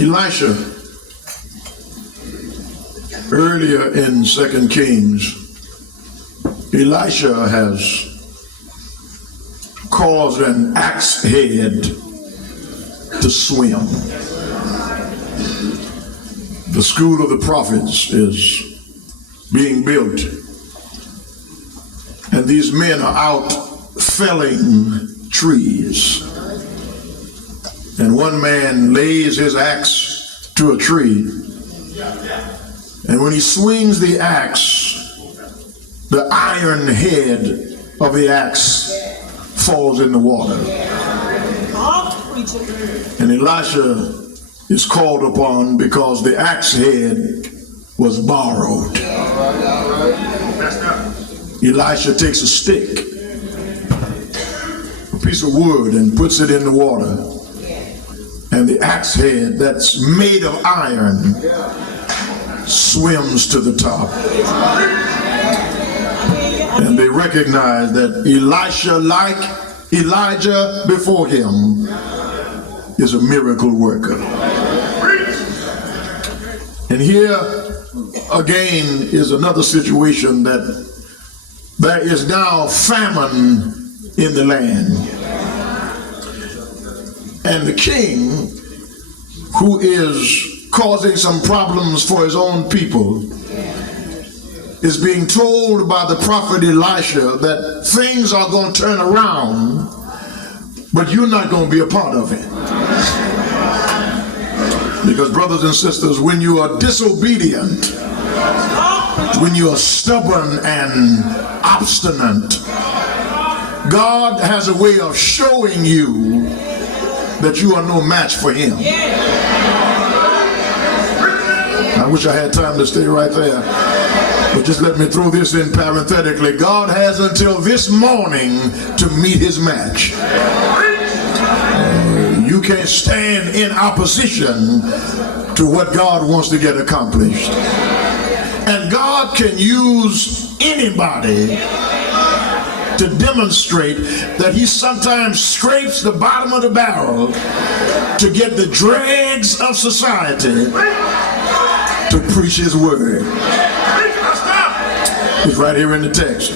Elisha, earlier in 2 Kings, Elisha has caused an axe head to swim. The school of the prophets is being built, and these men are out felling trees. And one man lays his axe to a tree, and when he swings the axe, the iron head of the axe falls in the water. And Elisha is called upon because the axe head was borrowed. Elisha takes a stick, a piece of wood, and puts it in the water. And the axe head that's made of iron swims to the top. And they recognize that Elisha, like Elijah before him, is a miracle worker. And here again is another situation that there is now famine in the land. And the king, who is causing some problems for his own people, is being told by the prophet Elisha that things are going to turn around, but you're not going to be a part of it. Because brothers and sisters, when you are disobedient, when you are stubborn and obstinate, God has a way of showing you that you are no match for him. I wish I had time to stay right there, but just let me throw this in parenthetically. God has until this morning to meet his match. You can't stand in opposition to what God wants to get accomplished. And God can use anybody to demonstrate that he sometimes scrapes the bottom of the barrel to get the dregs of society to preach his word. It's right here in the text.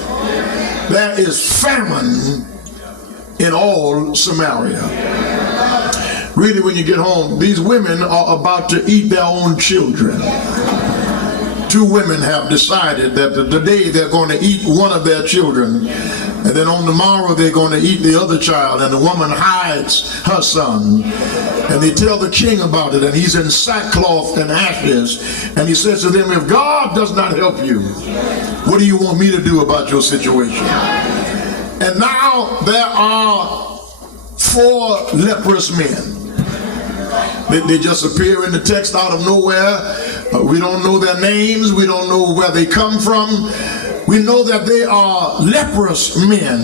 There is famine in all Samaria. Read it when you get home. These women are about to eat their own children. Two women have decided that the day they're going to eat one of their children, and then on the morrow they're going to eat the other child, and the woman hides her son. And they tell the king about it, and he's in sackcloth and ashes, and he says to them, if God does not help you, what do you want me to do about your situation? And now there are 4 leprous men. They just appear in the text out of nowhere. We don't know their names. We don't know where they come from. We know that they are leprous men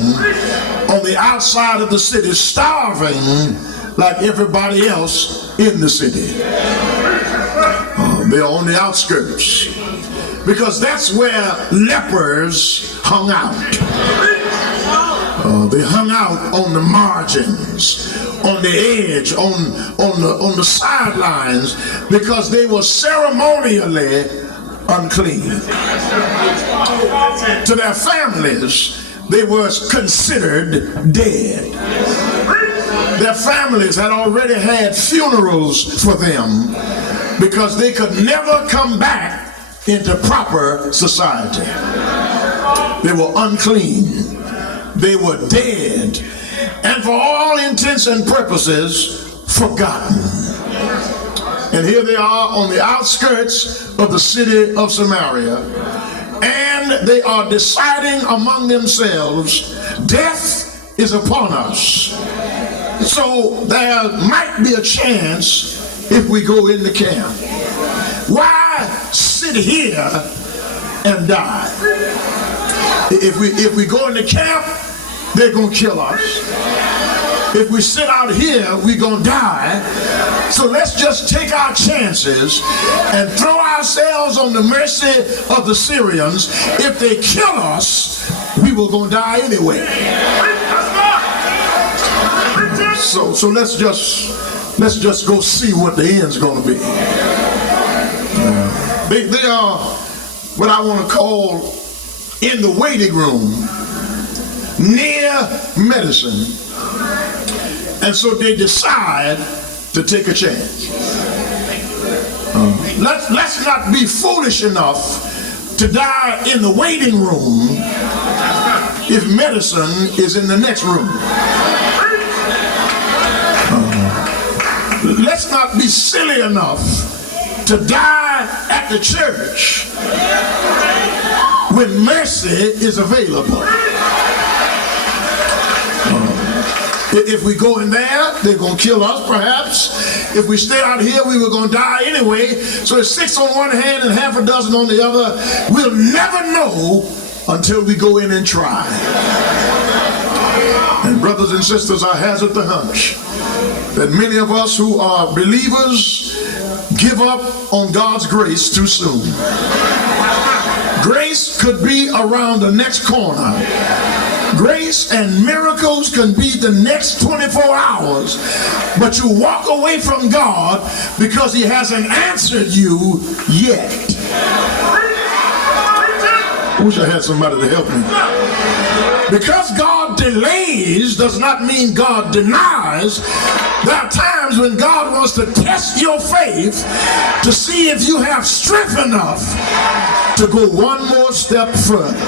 on the outside of the city, starving like everybody else in the city. They're on the outskirts, because that's where lepers hung out. They hung out on the margins, on the edge, on the sidelines, because they were ceremonially unclean. To their families, they were considered dead. Their families had already had funerals for them because they could never come back into proper society. They were unclean. They were dead, and for all intents and purposes, forgotten. And here they are on the outskirts of the city of Samaria, and they are deciding among themselves, death is upon us. So there might be a chance if we go in the camp. Why sit here and die? If we go in the camp, they're going to kill us. If we sit out here, we're going to die. So let's just take our chances and throw ourselves on the mercy of the Syrians. If they kill us, we will go die anyway. So let's Let's just go see what the end's going to be. They are what I want to call in the waiting room near medicine. And so they decide to take a chance. Let's not be foolish enough to die in the waiting room if medicine is in the next room. Let's not be silly enough to die at the church when mercy is available. If we go in there, they're going to kill us perhaps. If we stay out here, we were going to die anyway. So it's 6 on one hand and half a dozen on the other. We'll never know until we go in and try. And brothers and sisters, I hazard the hunch that many of us who are believers give up on God's grace too soon. Grace could be around the next corner. Grace and miracles can be the next 24 hours, but you walk away from God because he hasn't answered you yet. I wish I had somebody to help me. Because God delays does not mean God denies. There are times when God wants to test your faith to see if you have strength enough to go one more step further.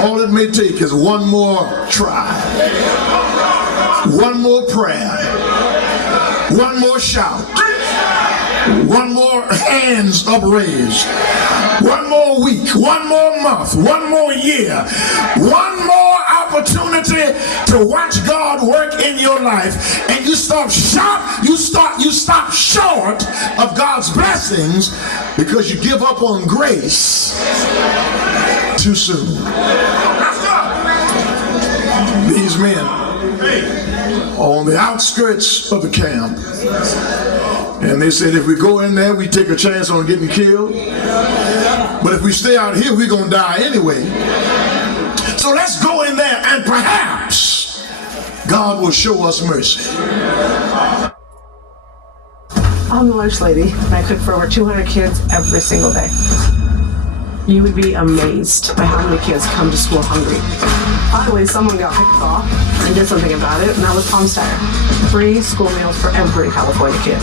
All it may take is one more try, one more prayer, one more shout, one more hands upraised, one more week, one more month, one more year, one more opportunity to watch God work in your life, and you stop short of God's blessings because you give up on grace too soon. These men are on the outskirts of the camp, and they said if we go in there we take a chance on getting killed, but if we stay out here we're gonna die anyway. So let's go in there and perhaps God will show us mercy. I'm the lunch lady, and I cook for over 200 kids every single day. You would be amazed by how many kids come to school hungry. Finally, someone got picked off and did something about it, and that was Tom's Tire. Free school meals for every California kid.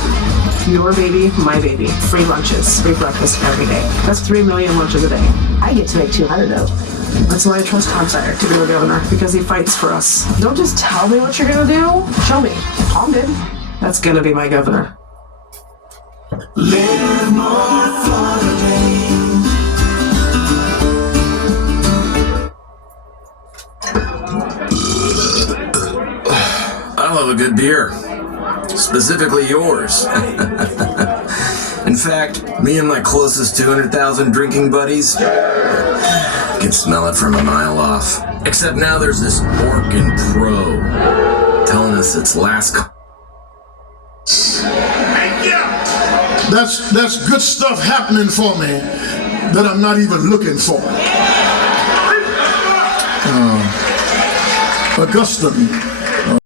Your baby, my baby. Free lunches, free breakfast every day. That's 3 million lunches a day. I get to make 200 though. That's why I trust Tom Steyer to be the governor, because he fights for us. Don't just tell me what you're gonna do, show me. Tom did. That's gonna be my governor. Live more for the day. I love a good beer, specifically yours. In fact, me and my closest 200,000 drinking buddies can smell it from a mile off. Except now there's this Orkin Pro telling us it's last. That's good stuff happening for me that I'm not even looking for. Augustine